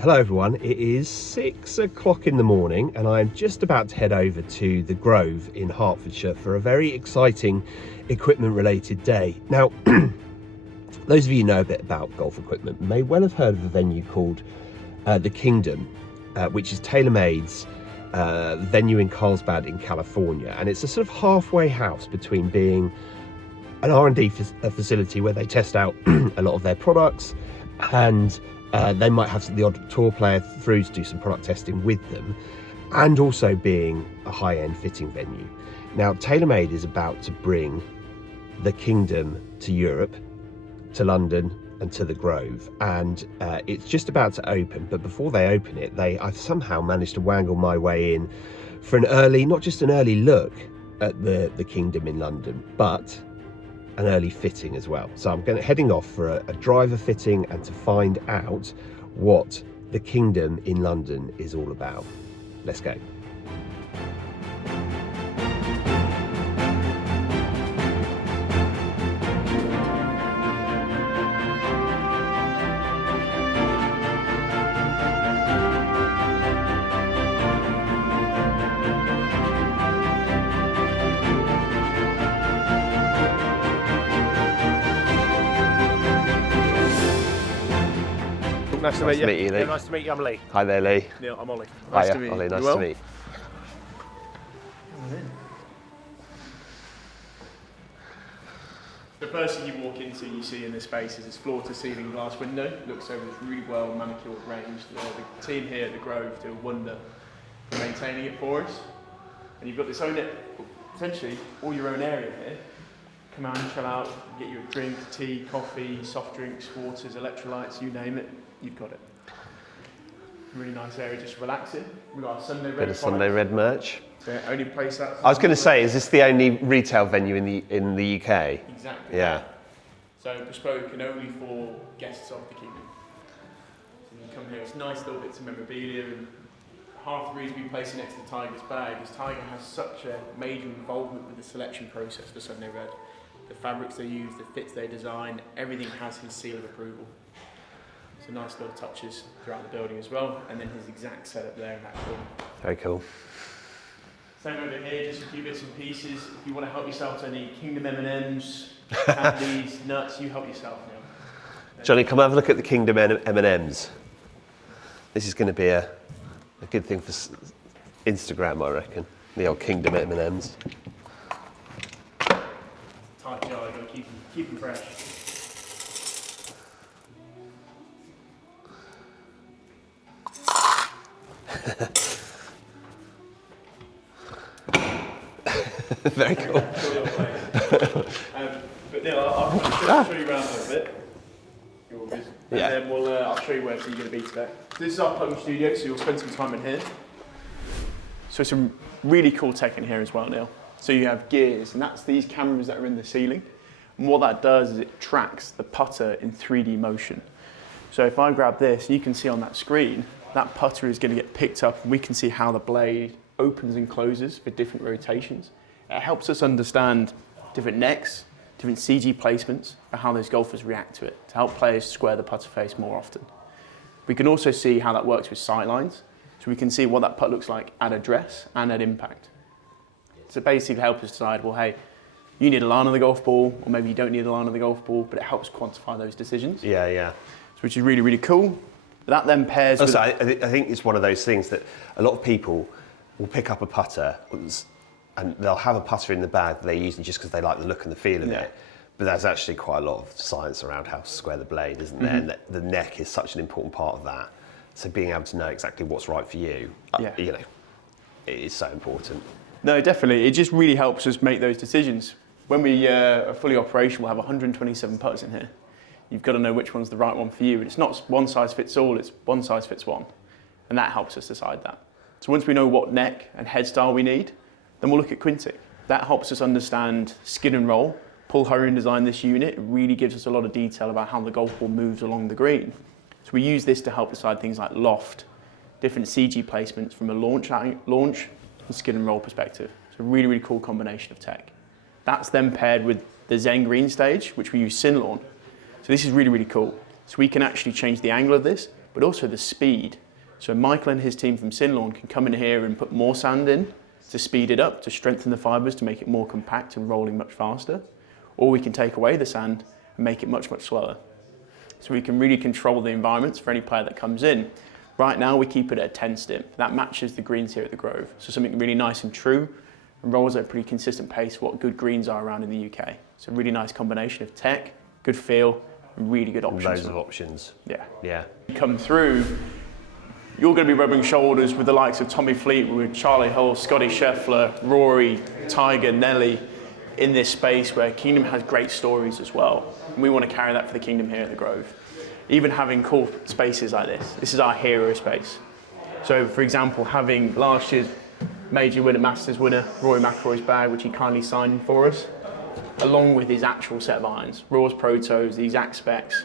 hello everyone. It is 6 o'clock in the morning and I'm just about to head over to the Grove in Hertfordshire for a very exciting equipment related day. Now, those of you who know a bit about golf equipment may well have heard of a venue called the Kingdom, which is TaylorMade's venue in Carlsbad in California, and it's a sort of halfway house between being an R&D facility where they test out a lot of their products, and they might have the odd tour player through to do some product testing with them, and also being a high-end fitting venue. Now, TaylorMade is about to bring the Kingdom to Europe, to London and to the Grove, and it's just about to open. But before they open it, I've somehow managed to wangle my way in for an early, not just an early look at the Kingdom in London, but an early fitting as well. So I'm heading off for a driver fitting and to find out what the Kingdom in London is all about. Let's go. Nice to meet you. Lee. Yeah, nice to meet you. I'm Lee. Hi there, Lee. Neil, I'm Ollie. Nice to meet you. Ollie, nice well? to meet you. The first thing you walk into, you see in this space is this floor-to-ceiling glass window. Looks over this really well manicured range. The team here at the Grove do a wonder for maintaining it for us. And you've got this essentially all your own area here. Come out and chill out, get you a drink, tea, coffee, soft drinks, waters, electrolytes, you name it, you've got it. Really nice area just to relax in. We've got our Sunday Red Bit of Sunday Red merch. So only place that. I was going to say, is this the only retail venue in the UK? Exactly. Yeah. So bespoke and only for guests of the Kingdom. So you come here, it's nice little bits of memorabilia, and half the reason we place it next to Tiger's bag is Tiger has such a major involvement with the selection process for Sunday Red. The fabrics they use, the fits they design, everything has his seal of approval. So nice little touches throughout the building as well, and then his exact setup there in that corner. Very cool. Same over here, just a few bits and pieces. If you want to help yourself to any Kingdom M&Ms, candies, nuts, you help yourself now. Johnny, come have a look at the Kingdom M&Ms. This is going to be a good thing for Instagram, I reckon. The old Kingdom M&Ms. Tight jar, you've got to keep them fresh. Very cool. But Neil, I'll show you around a little bit. And Yeah. then I'll show you where you're going to be today. This is our plumbing studio, so you'll spend some time in here. So some really cool tech in here as well, Neil. So you have gears, and that's these cameras that are in the ceiling. And what that does is it tracks the putter in 3D motion. So if I grab this, you can see on that screen, that putter is going to get picked up, and we can see how the blade opens and closes for different rotations. It helps us understand different necks, different CG placements, and how those golfers react to it, to help players square the putter face more often. We can also see how that works with sight lines, so we can see what that putt looks like at address and at impact. So basically help us decide, well, hey, you need a line on the golf ball, or maybe you don't need a line on the golf ball, but it helps quantify those decisions. Yeah. Which is really, really cool. That then pairs with... I think it's one of those things that a lot of people will pick up a putter and they'll have a putter in the bag that they're using just because they like the look and the feel of it. But there's actually quite a lot of science around how to square the blade, isn't there? And the neck is such an important part of that. So being able to know exactly what's right for you, it is so important. No, definitely. It just really helps us make those decisions. When we are fully operational, we'll have 127 putters in here. You've got to know which one's the right one for you. And it's not one size fits all, it's one size fits one. And that helps us decide that. So once we know what neck and head style we need, then we'll look at quinting. That helps us understand skid and roll. Paul Hurren designed this unit. It really gives us a lot of detail about how the golf ball moves along the green. So we use this to help decide things like loft, different CG placements from a launch and skid and roll perspective. It's a really, really cool combination of tech. That's then paired with the Zen Green stage, which we use Sinlawn. So this is really, really cool. So we can actually change the angle of this but also the speed. So Michael and his team from Sinlawn can come in here and put more sand in to speed it up, to strengthen the fibres, to make it more compact and rolling much faster. Or we can take away the sand and make it much, much slower. So we can really control the environments for any player that comes in. Right now we keep it at a 10 stim. That matches the greens here at the Grove. So something really nice and true and rolls at a pretty consistent pace what good greens are around in the UK. So a really nice combination of tech, good feel, and really good options. Loads of options. Yeah. Yeah. You come through, you're going to be rubbing shoulders with the likes of Tommy Fleetwood, Charlie Hull, Scotty Scheffler, Rory, Tiger, Nelly, in this space where Kingdom has great stories as well. And we want to carry that for the Kingdom here at the Grove. Even having cool spaces like this is our hero space. So for example, having last year's major winner, Masters winner, Rory McIlroy's bag, which he kindly signed for us, along with his actual set of irons, Raw's Protos, the exact specs.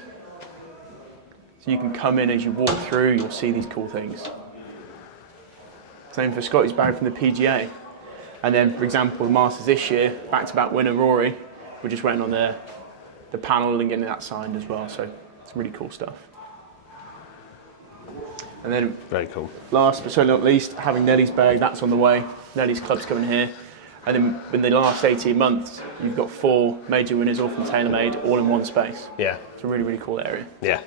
So you can come in as you walk through, you'll see these cool things. Same for Scotty's bag from the PGA. And then, for example, the Masters this year, back-to-back winner Rory, we're just waiting on the panel and getting that signed as well. So it's really cool stuff. And then, Very cool. Last but certainly not least, having Nelly's bag, that's on the way. Nelly's club's coming here. And then in the last 18 months, you've got 4 major winners all from TaylorMade, all in one space. Yeah. It's a really, really cool area. Yeah.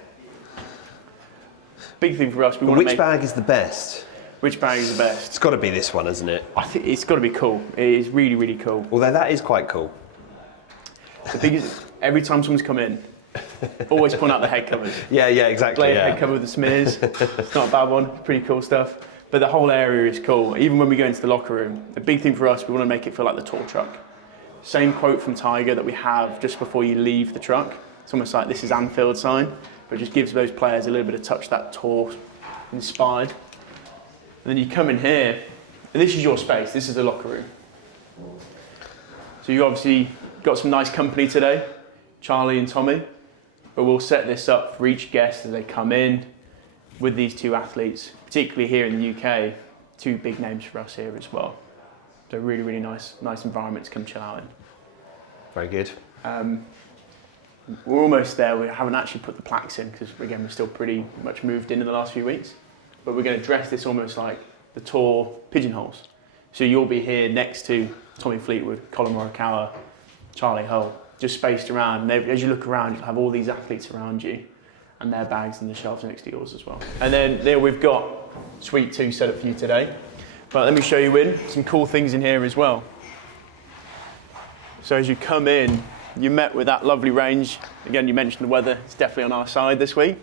Big thing for us, we want to Which bag is the best? Which bag is the best? It's got to be this one, isn't it? I think it's got to be cool. It is really, really cool. Although that is quite cool. The biggest, every time someone's come in, always point out the head covers. Yeah, exactly. Blade Yeah. head cover with the smears. It's not a bad one. Pretty cool stuff. But the whole area is cool. Even when we go into the locker room, the big thing for us, we want to make it feel like the tour truck. Same quote from Tiger that we have just before you leave the truck. It's almost like this is Anfield sign, but it just gives those players a little bit of touch, that tour inspired. And then you come in here, and this is your space. This is the locker room. So you obviously got some nice company today, Charlie and Tommy, but we'll set this up for each guest as they come in with these 2 athletes, particularly here in the UK, 2 big names for us here as well. So really, really nice environment to come chill out in. Very good. We're almost there. We haven't actually put the plaques in because, again, we're still pretty much moved in the last few weeks. But we're going to dress this almost like the tour pigeonholes. So you'll be here next to Tommy Fleetwood, Colin Morikawa, Charlie Hull, just spaced around. And as you look around, you'll have all these athletes around you and their bags and the shelves next to yours as well. And then there we've got Suite 2 set up for you today. But let me show you in some cool things in here as well. So as you come in, you met with that lovely range. Again, you mentioned the weather. It's definitely on our side this week.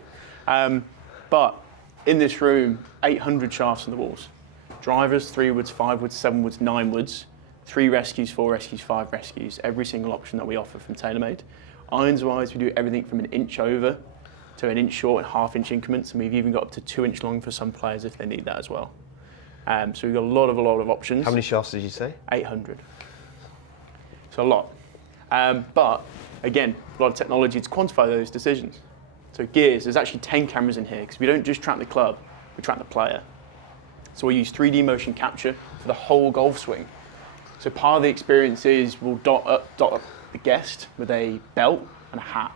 But in this room, 800 shafts on the walls. Drivers, 3 woods, 5 woods, 7 woods, 9 woods. 3 rescues, 4 rescues, 5 rescues. Every single option that we offer from TaylorMade. Irons-wise, we do everything from an inch over to an inch short and half-inch increments. And we've even got up to 2 inch long for some players if they need that as well. So we've got a lot of options. How many shafts did you say? 800. So a lot. But again, a lot of technology to quantify those decisions. So gears, there's actually 10 cameras in here because we don't just track the club, we track the player. So we use 3D motion capture for the whole golf swing. So part of the experience is we'll dot up the guest with a belt and a hat.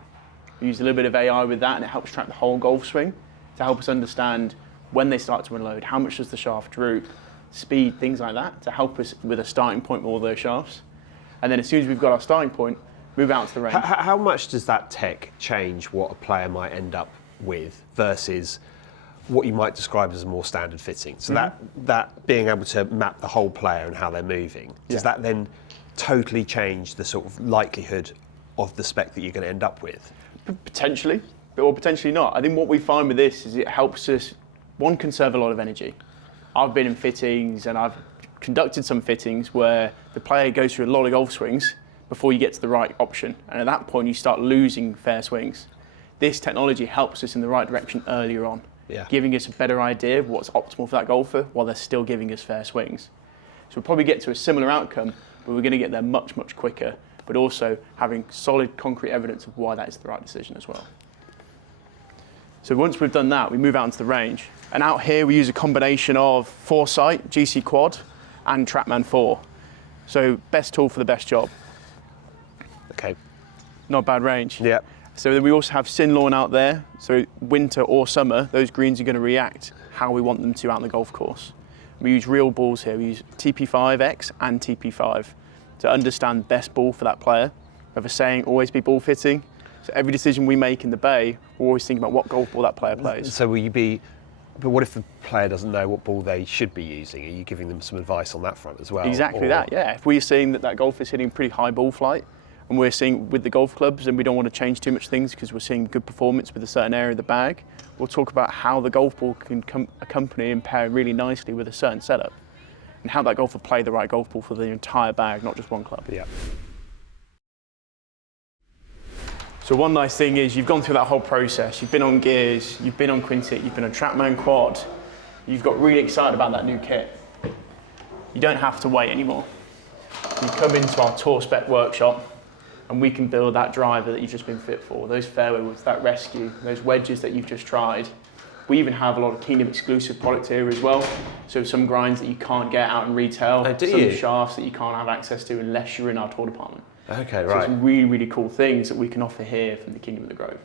We use a little bit of AI with that and it helps track the whole golf swing to help us understand when they start to unload, how much does the shaft droop, speed, things like that, to help us with a starting point with all those shafts. And then as soon as we've got our starting point, move out to the range. How much does that tech change what a player might end up with versus what you might describe as a more standard fitting? So that being able to map the whole player and how they're moving, does that then totally change the sort of likelihood of the spec that you're going to end up with? Potentially, or potentially not. I think what we find with this is it helps us, one, conserve a lot of energy. I've been in fittings and I've conducted some fittings where the player goes through a lot of golf swings before you get to the right option. And at that point, you start losing fair swings. This technology helps us in the right direction earlier on, giving us a better idea of what's optimal for that golfer while they're still giving us fair swings. So we'll probably get to a similar outcome, but we're going to get there much, much quicker, but also having solid concrete evidence of why that is the right decision as well. So once we've done that, we move out into the range. And out here, we use a combination of Foresight, GC Quad, and TrackMan 4. So best tool for the best job. Okay. Not bad range. Yeah. So we also have sin lawn out there. So winter or summer, those greens are going to react how we want them to out on the golf course. We use real balls here. We use TP5X and TP5 to understand best ball for that player. We have a saying, always be ball fitting. So every decision we make in the bay, we're always thinking about what golf ball that player plays. So will you be, but what if the player doesn't know what ball they should be using? Are you giving them some advice on that front as well? Exactly that, yeah. If we're seeing that golfer is hitting pretty high ball flight, and we're seeing with the golf clubs and we don't want to change too much things because we're seeing good performance with a certain area of the bag, we'll talk about how the golf ball can accompany and pair really nicely with a certain setup and how that golfer play the right golf ball for the entire bag, not just one club. Yeah. So one nice thing is you've gone through that whole process, you've been on gears, you've been on Quintet, you've been on Trackman Quad, you've got really excited about that new kit. You don't have to wait anymore. You come into our Tour Spec workshop and we can build that driver that you've just been fit for, those fairway woods, that rescue, those wedges that you've just tried. We even have a lot of Kingdom exclusive product here as well. So some grinds that you can't get out in retail, some shafts that you can't have access to unless you're in our tour department. Okay, So right. some really, really cool things that we can offer here from the Kingdom of the Grove.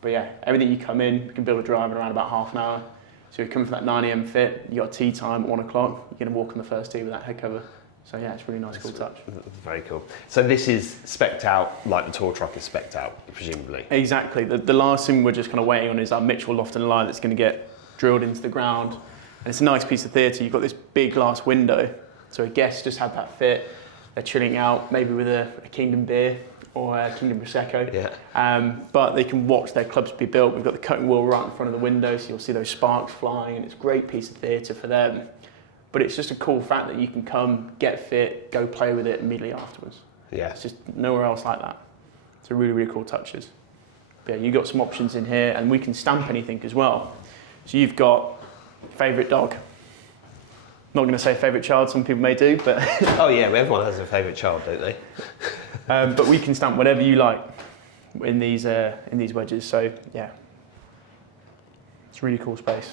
But yeah, everything you come in, we can build a driver in around about half an hour. So you come for that 9 AM fit, you got tea time at 1 o'clock, you're gonna walk on the first tee with that head cover. So yeah, it's a really nice, cool touch. Very cool. So this is spec'd out like the tour truck is spec'd out, presumably? Exactly. The last thing we're just kind of waiting on is our Mitchell loft and line that's going to get drilled into the ground. And it's a nice piece of theatre. You've got this big glass window. So a guest just had that fit. They're chilling out, maybe with a Kingdom beer or a Kingdom Prosecco. Yeah. But they can watch their clubs be built. We've got the cutting wheel right in front of the window, so you'll see those sparks flying, and it's a great piece of theatre for them. But it's just a cool fact that you can come, get fit, go play with it immediately afterwards. Yeah. It's just nowhere else like that. It's a really, really cool touches. But yeah, you've got some options in here, and we can stamp anything as well. So you've got favourite dog. Not going to say favourite child, some people may do, but... Oh yeah, everyone has a favourite child, don't they? But we can stamp whatever you like in these wedges, so yeah. It's a really cool space.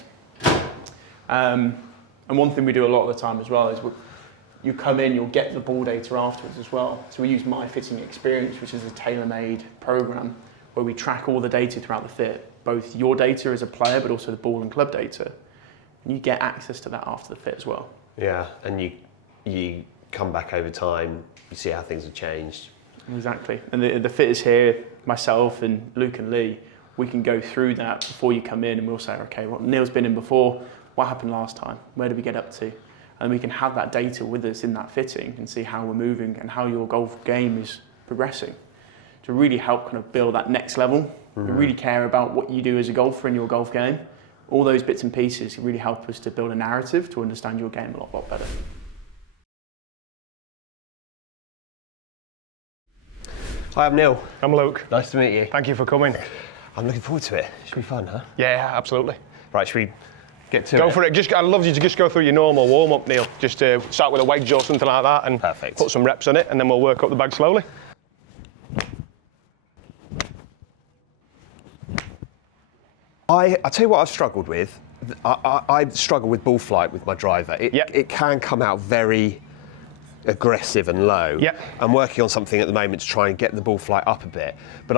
And one thing we do a lot of the time as well is you come in, you'll get the ball data afterwards as well. So we use My Fitting Experience, which is a tailor-made program where we track all the data throughout the fit, both your data as a player, but also the ball and club data. And you get access to that after the fit as well. Yeah, and you come back over time, you see how things have changed. Exactly. And the fitters here, myself and Luke and Lee, we can go through that before you come in and we'll say, okay, well, Neil's been in before, what happened last time? Where did we get up to? And we can have that data with us in that fitting and see how we're moving and how your golf game is progressing to really help kind of build that next level. Mm-hmm. We really care about what you do as a golfer in your golf game. All those bits and pieces really help us to build a narrative to understand your game a lot better. Hi, I'm Neil. I'm Luke. Nice to meet you. Thank you for coming. I'm looking forward to it. Should be fun, huh? Yeah, absolutely. Right, should we get to it? Go for it. I'd love you to just go through your normal warm-up, Neil. Just start with a wedge or something like that and Perfect. Put some reps on it, and then we'll work up the bag slowly. I tell you what I've struggled with. I struggle with ball flight with my driver. It can come out very aggressive and low. Yep. I'm working on something at the moment to try and get the ball flight up a bit, but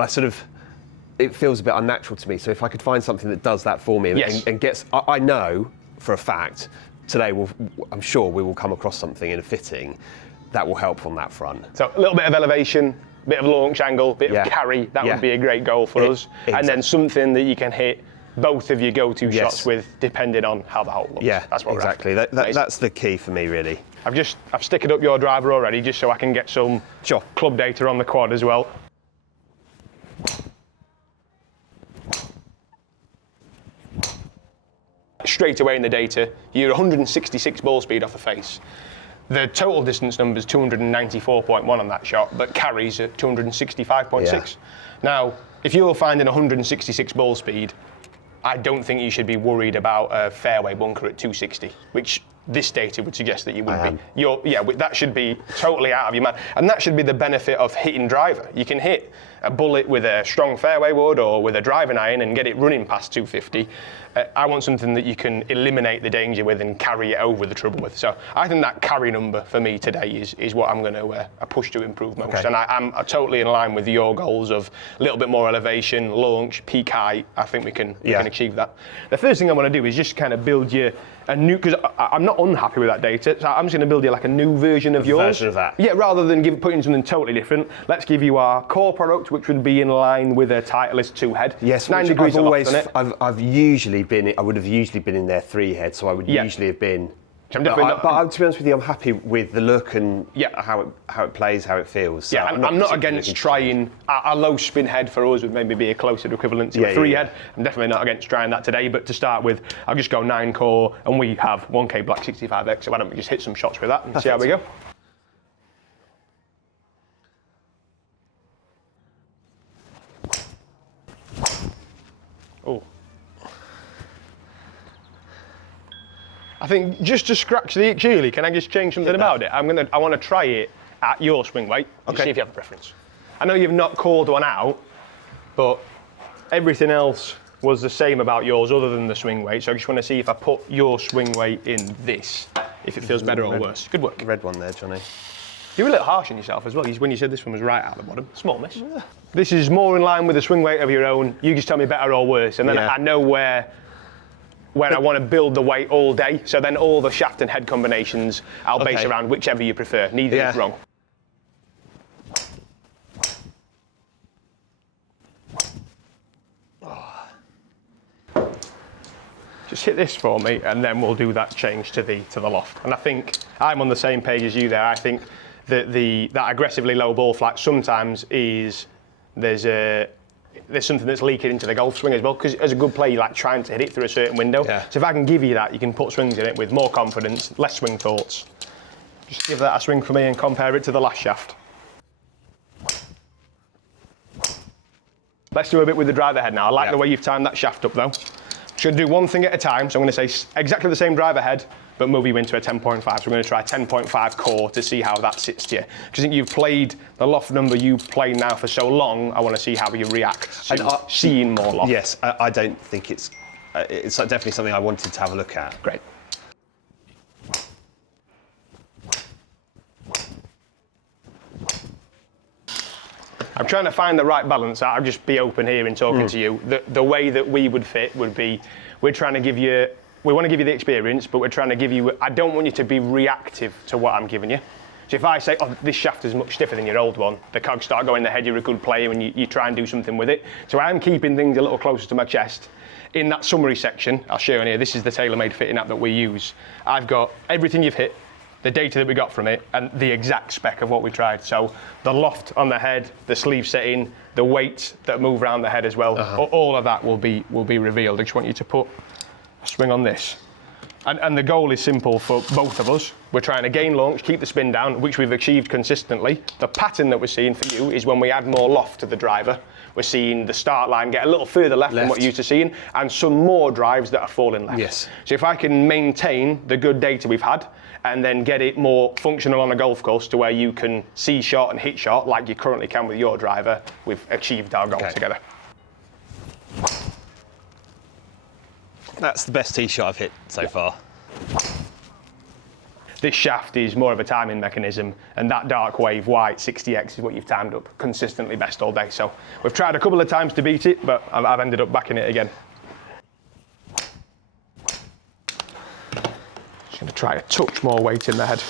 it feels a bit unnatural to me. So if I could find something that does that for me and gets, I know for a fact today I'm sure we will come across something in a fitting that will help on that front. So a little bit of elevation, bit of launch angle, bit of carry. That would be a great goal for us. Exactly. And then something that you can hit both of your go-to shots with, depending on how the hole looks. Yeah, that's what exactly. That's the key for me, really. I've sticked up your driver already, just so I can get some club data on the quad as well. Straight away in the data, you're 166 ball speed off the face. The total distance number is 294.1 on that shot, but carries at 265.6. Yeah. Now, if you're finding 166 ball speed, I don't think you should be worried about a fairway bunker at 260, which this data would suggest that you wouldn't be. That should be totally out of your mind. And that should be the benefit of hitting driver. You can hit a bullet with a strong fairway wood or with a driving iron and get it running past 250. I want something that you can eliminate the danger with and carry it over the trouble with. So I think that carry number for me today is what I'm going to push to improve most. Okay. And I'm totally in line with your goals of a little bit more elevation, launch, peak height. I think we can achieve that. The first thing I want to do is just kind of build you a new, because I'm not unhappy with that data, so I'm just going to build you like a new version of yours. Version of that. Yeah, rather than putting something totally different, let's give you our core product, which would be in line with a Titleist 2 head. Yes, 9 degrees of loft on it. I would have usually been in their 3 head, so I would usually have been. But to be honest with you, I'm happy with the look and how it plays, how it feels. So I'm not against trying a low spin head. For us would maybe be a closer equivalent to a 3 head. I'm definitely not against trying that today, but to start with, I'll just go 9 core, and we have 1K Black 65X, so why don't we just hit some shots with that and see how we go. Oh. I think just to scratch the itch early, can I just change something about it? I want to try it at your swing weight. Okay. See if you have a preference. I know you've not called one out, but everything else was the same about yours other than the swing weight. So I just want to see if I put your swing weight in this, if it feels better or worse. Good work. Red one there, Johnny. You were a little harsh on yourself as well. When you said this one was right at the bottom. Small miss. Yeah. This is more in line with the swing weight of your own. You just tell me better or worse, and then I know where I want to build the weight all day. So then all the shaft and head combinations I'll base around whichever you prefer. Neither is wrong. Just hit this for me, and then we'll do that change to the loft. And I think I'm on the same page as you there. I think that that aggressively low ball flight sometimes is there's something that's leaking into the golf swing as well, because as a good player, you like trying to hit it through a certain window. Yeah. So if I can give you that, you can put swings in it with more confidence, less swing thoughts. Just give that a swing for me and compare it to the last shaft. Let's do a bit with the driver head now. I like the way you've timed that shaft up though. Should do one thing at a time, so I'm going to say exactly the same driver head, but move you into a 10.5. So we're going to try 10.5 core to see how that sits to you. Because I think you've played the loft number you've played now for so long, I want to see how you react to seeing more loft. Yes, I don't think it's definitely something I wanted to have a look at. Great. I'm trying to find the right balance. I'll just be open here in talking to you. The way that we would fit would be, we want to give you the experience, but we're trying to give you, I don't want you to be reactive to what I'm giving you. So if I say, oh, this shaft is much stiffer than your old one, the cogs start going in the head, you're a good player, and you try and do something with it. So I'm keeping things a little closer to my chest. In that summary section, I'll show you in here, this is the TaylorMade fitting app that we use. I've got everything you've hit, the data that we got from it, and the exact spec of what we tried. So the loft on the head, the sleeve setting, the weights that move around the head as well, all of that will be revealed. I just want you to put a swing on this. And the goal is simple for both of us. We're trying to gain launch, keep the spin down, which we've achieved consistently. The pattern that we're seeing for you is when we add more loft to the driver, we're seeing the start line get a little further left than what you're used to seeing, and some more drives that are falling left. Yes. So if I can maintain the good data we've had, and then get it more functional on a golf course to where you can see shot and hit shot like you currently can with your driver, we've achieved our goal together. That's the best tee shot I've hit so far. This shaft is more of a timing mechanism, and that dark wave white 60X is what you've timed up consistently best all day. So we've tried a couple of times to beat it, but I've ended up backing it again. Just going to try a touch more weight in the head.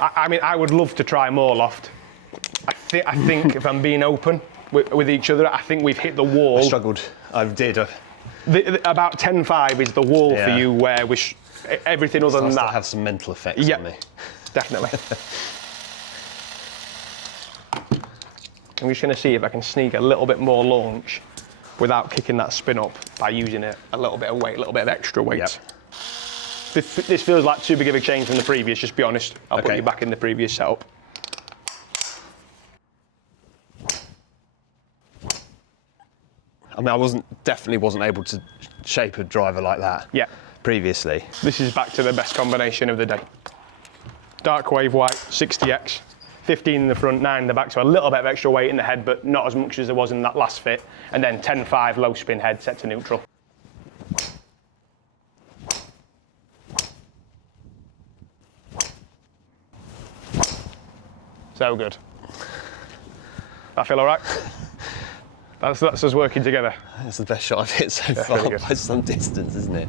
I mean, I would love to try more loft. I think if I'm being open with each other, I think we've hit the wall. I struggled. I did. About 10.5 is the wall for you, where everything other than that have some mental effects on me. Definitely. I'm just going to see if I can sneak a little bit more launch without kicking that spin up by using a little bit of weight, a little bit of extra weight. Yep. This feels like too big of a change from the previous, just be honest. I'll put you back in the previous setup. I mean, I definitely wasn't able to shape a driver like that previously. This is back to the best combination of the day. Dark wave white, 60x, 15 in the front, 9 in the back, so a little bit of extra weight in the head, but not as much as there was in that last fit. And then 10.5 low spin head set to neutral. So good. I feel all right. That's us working together. That's the best shot I've hit so far by some distance, isn't it?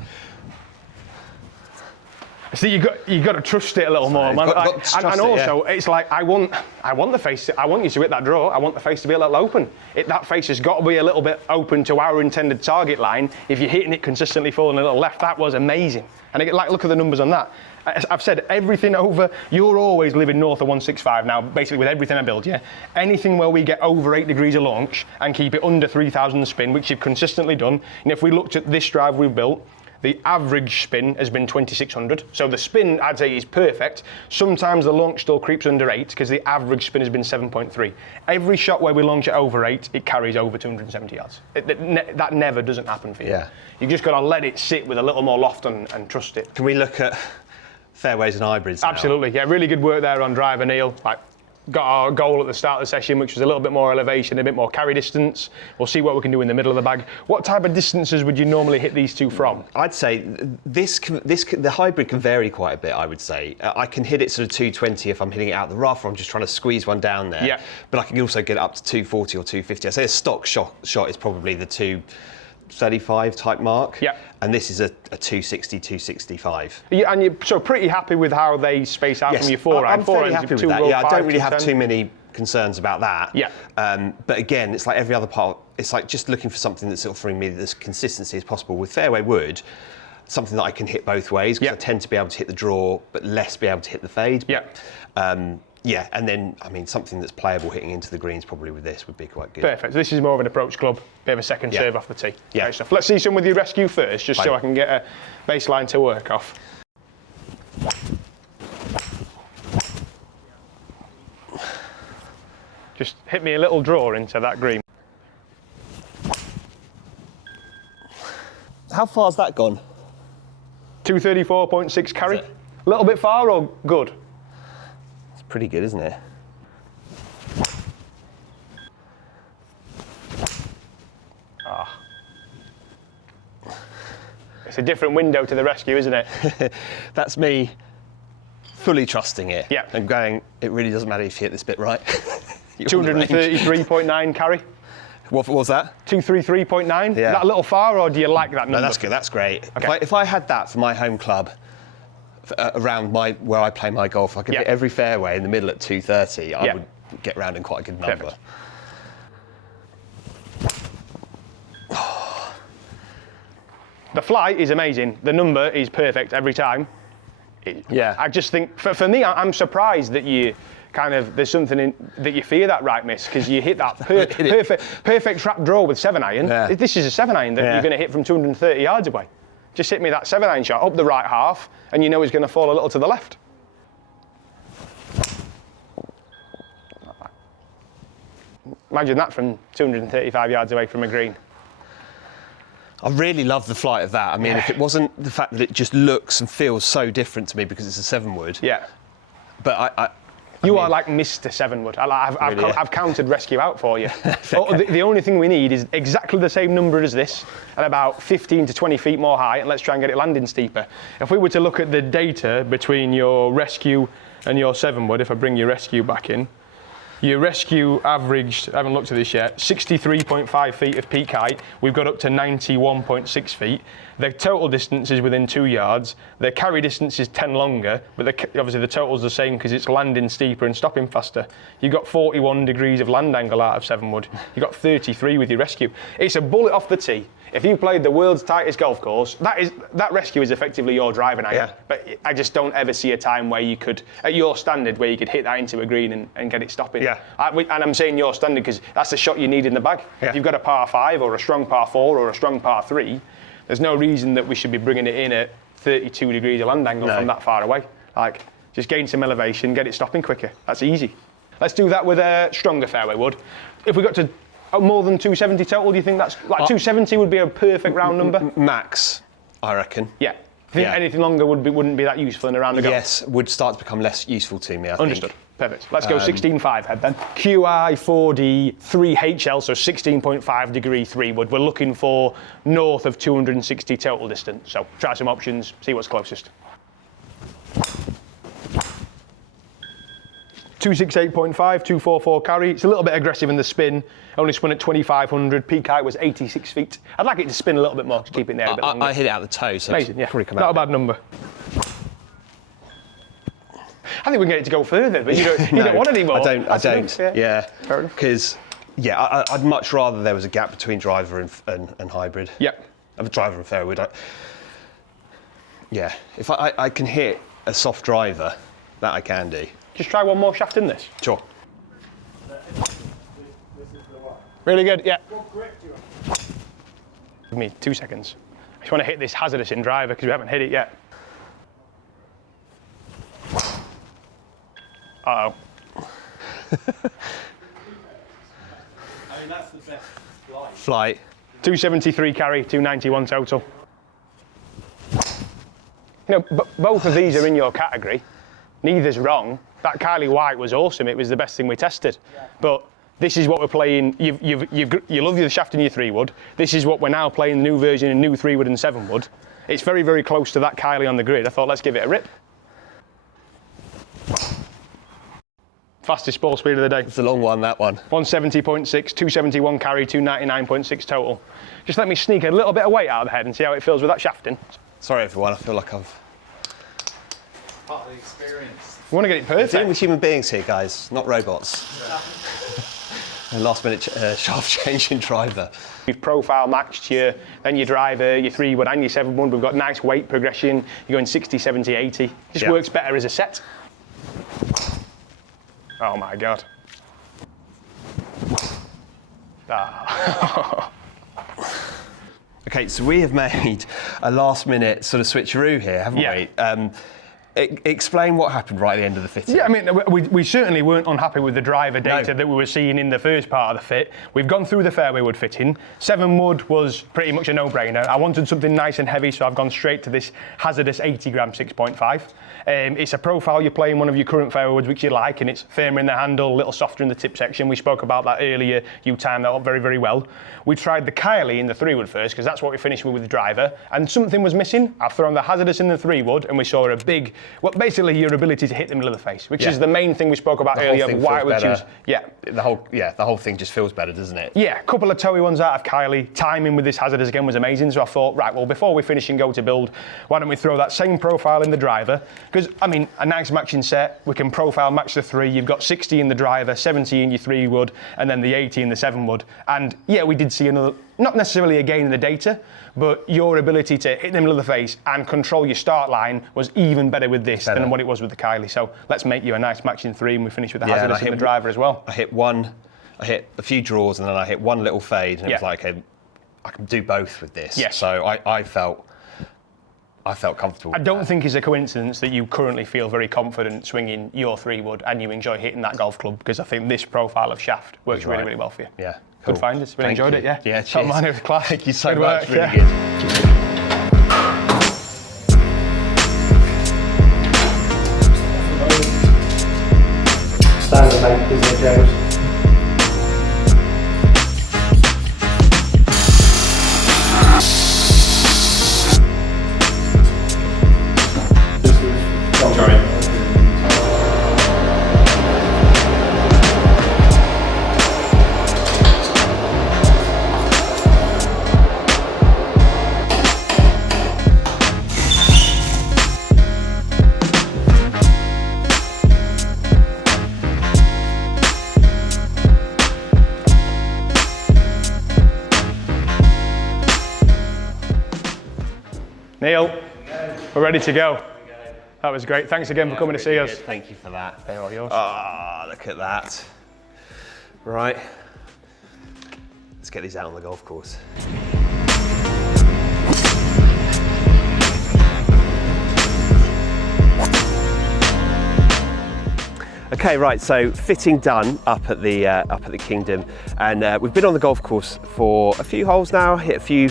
See, you got to trust it a little more, man. And also, it's like I want the face. I want you to hit that draw. I want the face to be a little open. That face has got to be a little bit open to our intended target line. If you're hitting it consistently falling a little left, that was amazing. And look at the numbers on that. I've said everything over. You're always living north of 165 now, basically with everything I build. Yeah. Anything where we get over 8 degrees of launch and keep it under 3,000 spin, which you've consistently done. And if we looked at this drive we've built, the average spin has been 2,600. So the spin, I'd say, is perfect. Sometimes the launch still creeps under 8 because the average spin has been 7.3. Every shot where we launch it over 8, it carries over 270 yards. That never doesn't happen for you. Yeah. You just got to let it sit with a little more loft and trust it. Can we look at fairways and hybrids now? Absolutely, yeah. Really good work there on driver, Neil. Got our goal at the start of the session, which was a little bit more elevation, a bit more carry distance. We'll see what we can do in the middle of the bag. What type of distances would you normally hit these two from? I'd say the hybrid can vary quite a bit, I would say. I can hit it sort of 220 if I'm hitting it out the rough or I'm just trying to squeeze one down there. Yeah. But I can also get it up to 240 or 250. I'd say a stock shot is probably the 235 type mark. Yeah. And this is a 260, 265. Yeah, and you're so pretty happy with how they space out from your forehand. I'm fairly happy with that. Yeah, I don't really have too many concerns about that. Yeah. But again, it's like every other part. It's like just looking for something that's offering me this consistency as possible. With fairway wood, something that I can hit both ways because I tend to be able to hit the draw, but less be able to hit the fade. Yeah. Yeah, and then, I mean, something that's playable hitting into the greens probably with this would be quite good. Perfect. So this is more of an approach club, bit of a second serve off the tee. Yeah. Great stuff. Let's see some with your rescue first, just so I can get a baseline to work off. Just hit me a little draw into that green. How far's that gone? 234.6 carry. A little bit far or good? Pretty good, isn't it? It's a different window to the rescue, isn't it? That's me fully trusting it. Yeah. And going, it really doesn't matter if you hit this bit right. 233.9 carry. What was that? 233.9. Yeah. Is that a little far, or do you like that number? No, that's good. That's great. Okay. If I had that for my home club, around where I play my golf, I could hit every fairway in the middle at 230. I would get round in quite a good number. The flight is amazing. The number is perfect every time. I just think, for me, I'm surprised that there's something that you fear that right miss, because you hit that perfect trap draw with 7-iron. Yeah. This is a 7-iron that you're going to hit from 230 yards away. Just hit me that 7-iron shot up the right half, and you know it's going to fall a little to the left. Imagine that from 235 yards away from a green. I really love the flight of that. I mean, if it wasn't the fact that it just looks and feels so different to me because it's a 7-wood. Yeah. But You are like Mr. 7-wood. I've counted rescue out for you. The only thing we need is exactly the same number as this, and about 15 to 20 feet more high, and let's try and get it landing steeper. If we were to look at the data between your rescue and your 7-wood, if I bring your rescue back in, your rescue averaged, I haven't looked at this yet, 63.5 feet of peak height. We've got up to 91.6 feet. The total distance is within 2 yards. The carry distance is 10 longer, but obviously the total's the same because it's landing steeper and stopping faster. You got 41 degrees of land angle out of 7-wood. You got 33 with your rescue. It's a bullet off the tee. If you played the world's tightest golf course, that rescue is effectively your driving iron. Yeah. But I just don't ever see a time where you could, at your standard, where you could hit that into a green and get it stopping. Yeah. And I'm saying your standard because that's the shot you need in the bag. Yeah. If you've got a par 5 or a strong par 4 or a strong par 3, there's no reason that we should be bringing it in at 32 degrees of land angle from that far away. Like, just gain some elevation, get it stopping quicker. That's easy. Let's do that with a stronger fairway wood. If we got to more than 270 total? Do you think that's like 270 would be a perfect round number? Max, I reckon. Yeah. I think anything longer wouldn't be that useful in a round of golf. Yes, would start to become less useful to me, I think. Understood. Perfect. Let's go 16.5 head then. QI 4D 3HL, so 16.5 degree 3 wood. We're looking for north of 260 total distance. So try some options, see what's closest. 268.5, 244 carry. It's a little bit aggressive in the spin. Only spun at 2,500. Peak height was 86 feet. I'd like it to spin a little bit more to keep it in there a bit longer. I hit it out the toe, so amazing, yeah. probably come Not out a bad number. I think we can get it to go further, but you don't want any more. I don't. Yeah. Fair enough. Because, I'd much rather there was a gap between driver and hybrid. Yeah. Of a driver and fairwood. If I can hit a soft driver, that I can do. Just try one more shaft in this. Sure. Really good, yeah. What grip do you have? Give me 2 seconds. I just want to hit this hazardous in driver because we haven't hit it yet. Uh-oh. That's the best Flight. 273 carry, 291 total. You know, both of these are in your category. Neither's wrong. That Kylie White was awesome. It was the best thing we tested. Yeah. But this is what we're playing. You love your shaft in your 3-wood. This is what we're now playing, the new version in new 3-wood and 7-wood. It's very, very close to that Kylie on the grid. I thought, let's give it a rip. Fastest ball speed of the day. It's a long one, that one. 170.6, 271 carry, 299.6 total. Just let me sneak a little bit of weight out of the head and see how it feels with that shafting. Sorry, everyone. I feel like I've... part of the experience. We want to get it perfect. We're dealing with human beings here, guys, not robots. A last-minute shaft change in driver. We've profile matched your driver, your 3-wood and your 7-wood. We've got nice weight progression. You're going 60, 70, 80. Just works better as a set. Oh my God. Ah. Okay, so we have made a last-minute sort of switcheroo here, haven't we? Explain what happened right at the end of the fitting. Yeah, I mean, we certainly weren't unhappy with the driver data that we were seeing in the first part of the fit. We've gone through the fairway wood fitting. 7-wood was pretty much a no-brainer. I wanted something nice and heavy, so I've gone straight to this hazardous 80 gram 6.5. It's a profile you're playing one of your current fairway woods, which you like, and it's firmer in the handle, a little softer in the tip section. We spoke about that earlier. You timed that up very, very well. We tried the Kylie in the 3-wood first, because that's what we finished with the driver, and something was missing. I've thrown the hazardous in the 3-wood, and we saw a big, well, basically your ability to hit the middle of the face, which is the main thing we spoke about earlier. Why we choose, the whole thing just feels better, doesn't it? Yeah, a couple of toey ones out of Kylie. Timing with this hazardous again was amazing. So I thought, right, well, before we finish and go to build, why don't we throw that same profile in the driver? Because I mean, a nice matching set. We can profile match the 3. You've got 60 in the driver, 70 in your 3-wood, and then the 80 in the 7-wood. And yeah, we did see another, not necessarily a gain in the data, but your ability to hit the middle of the face and control your start line was even better with this than what it was with the Kylie. So let's make you a nice matching 3, and we finish with the hazardous in the driver as well. I hit a few draws, and then I hit one little fade, and it was like, okay, I can do both with this. Yes. So I felt comfortable. I don't think it's a coincidence that you currently feel very confident swinging your 3-wood and you enjoy hitting that golf club, because I think this profile of shaft works really, really well for you. Yeah. Cool. Good find us. Really enjoyed it. Yeah. Yeah. Top man, it was class. Thank you so good much. Work, really good. Standard mate, isn't it, James? Neil, we're ready to go. That was great. Thanks again for coming to see us. Thank you for that. They're all yours. Ah, look at that. Right. Let's get these out on the golf course. Okay, right, so fitting done up at the Kingdom, and we've been on the golf course for a few holes now, hit a few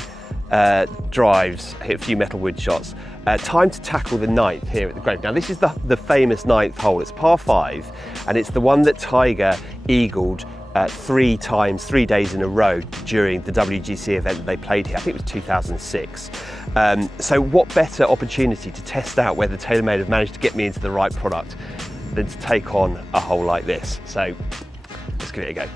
drives, hit a few metalwood shots. Time to tackle the 9th here at the Grove. Now this is the famous 9th hole. It's par 5, and it's the one that Tiger eagled 3 times, 3 days in a row during the WGC event that they played here. I think it was 2006. So what better opportunity to test out whether TaylorMade have managed to get me into the right product than to take on a hole like this. So let's give it a go.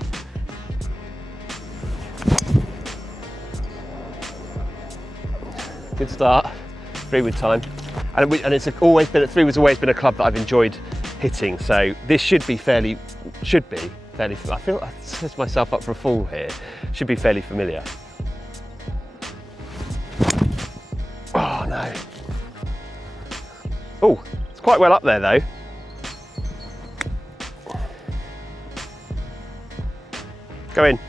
Good start, 3-wood time. And it's always been, 3-wood's always been a club that I've enjoyed hitting. So this should be fairly, I feel I set myself up for a fall here. Should be fairly familiar. Oh no. Oh, it's quite well up there though. Go in.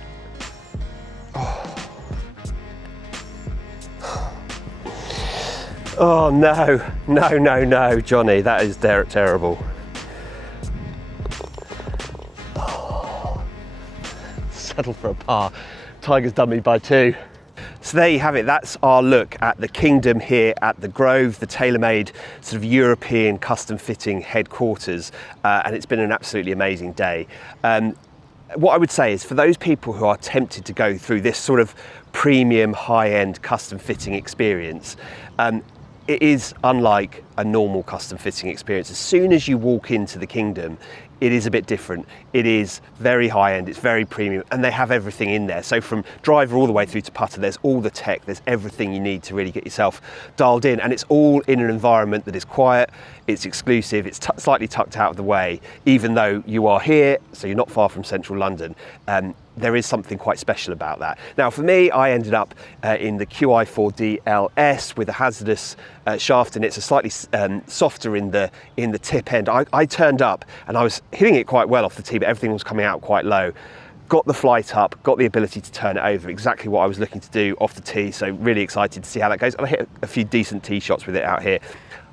Oh no, Johnny, that is terrible. Oh, settle for a par. Tiger's done me by 2. So there you have it, that's our look at the Kingdom here at the Grove, the TaylorMade sort of European custom fitting headquarters, and it's been an absolutely amazing day. What I would say is for those people who are tempted to go through this sort of premium high-end custom fitting experience, it is unlike a normal custom fitting experience. As soon as you walk into the Kingdom, it is a bit different. It is very high-end, it's very premium, and they have everything in there. So from driver all the way through to putter, there's all the tech, there's everything you need to really get yourself dialed in, and it's all in an environment that is quiet, it's exclusive, it's slightly tucked out of the way, even though you are here, so you're not far from central London. There is something quite special about that. Now for me, I ended up in the QI4D LS with a hazardous shaft, and it's a slightly softer in the tip end. I turned up and I was hitting it quite well off the tee, but everything was coming out quite low. Got the flight up, got the ability to turn it over, exactly what I was looking to do off the tee, so really excited to see how that goes. And I hit a few decent tee shots with it out here.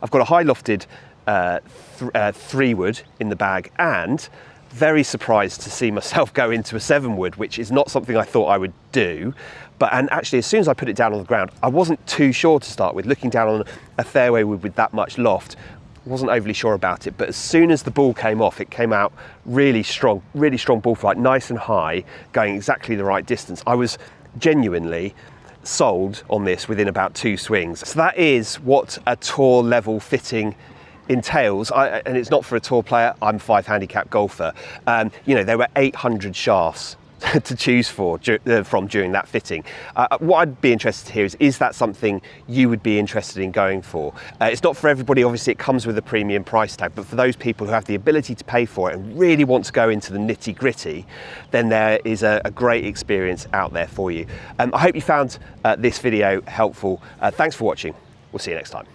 I've got a high lofted 3-wood in the bag, and very surprised to see myself go into a 7-wood, which is not something I thought I would do. And actually, as soon as I put it down on the ground, I wasn't too sure to start with. Looking down on a fairway wood with that much loft, wasn't overly sure about it. But as soon as the ball came off, it came out really strong ball flight, nice and high, going exactly the right distance. I was genuinely sold on this within about 2 swings. So that is what a tour level fitting entails, and it's not for a tour player. I'm a 5 handicap golfer. You know, there were 800 shafts to choose from during that fitting. What I'd be interested to hear is that something you would be interested in going for? It's not for everybody, obviously it comes with a premium price tag, but for those people who have the ability to pay for it and really want to go into the nitty gritty, then there is a great experience out there for you. I hope you found this video helpful. Thanks for watching. We'll see you next time.